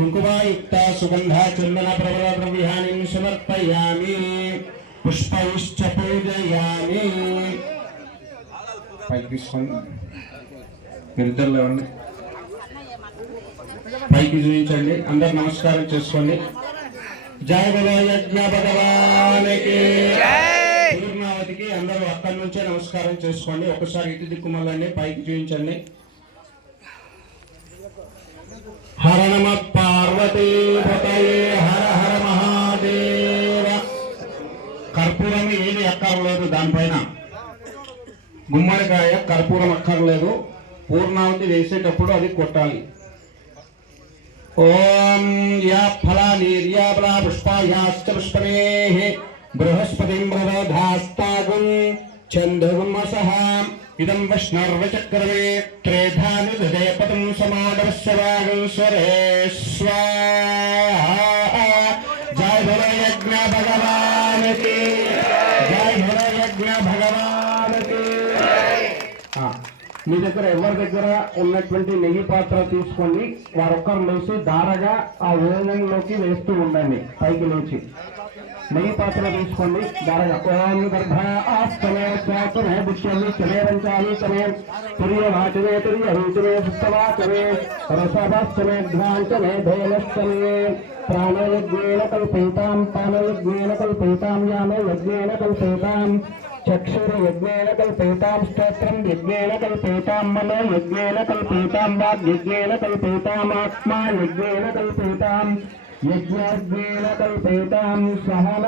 కుంకుమాయుక్త సుగంధ చందన ప్రబల ద్రవ్యాన్ని సమర్పయామి పుష్పైశ్చ పూజయామి పైకి తీసుకోండి. లేవండి. పైకి చూపించండి. అందరు నమస్కారం చేసుకోండి. జయ యజ్ఞ భగవానికి. పూర్ణావతికి అందరూ అక్కడి నుంచే నమస్కారం చేసుకోండి. ఒకసారి ఇటు దిక్కుమల్లండి పైకి చూపించండి. హర నమ హర హర మహాదేవ కర్పూరం ఏమి ఎక్కర్లేదు దానిపైన గుమ్మడికాయ కర్పూరం అక్కర్లేదు. పూర్ణావతి వేసేటప్పుడు అది కొట్టాలి. ఓం యా ఫలానీర్యా బలా పుష్పాయాశ్చ పుష్పనేః బృహస్పతిం ప్రదధాస్తాగుం చంద్రగుమసః ఇదం విష్ణర్వచక్రమే త్రేధాని హృదయపదం సమాడవస్య వాగం మీ దగ్గర ఎవరి దగ్గర ఉన్నటువంటి నెయ్యి పాత్ర తీసుకోండి వారొక్కరు లేచి దారగా ఆ ఓంగంలోకి వేస్తూ ఉండండి పైకి లేచి నెయ్యి పాత్ర తీసుకోండి దారగా ఓం గర్భ ఆస్తమే స్వాతమే బుష్యమి చమే పంచాలి చమే తుర్య వాచమే తుర్య రీచమే సుత్తవాచమే రసభాశ్చమే ధ్వాంచమే ధేనశ్చమే ప్రాణయజ్ఞేన కల్పేతాం పానయజ్ఞేన కల్పేతాం యామే యజ్ఞేన కల్పేతాం చక్షుర్యజ్ఞేన కల్పేతాం స్తోత్రం యజ్ఞేన కల్పేతాం మనో యజ్ఞేన కల్పేతాం వాగ్యజ్ఞేన కల్పేతాం ఆత్మా యజ్ఞేన కల్పేతాం యజ్ఞేన కల్పేతాం సహన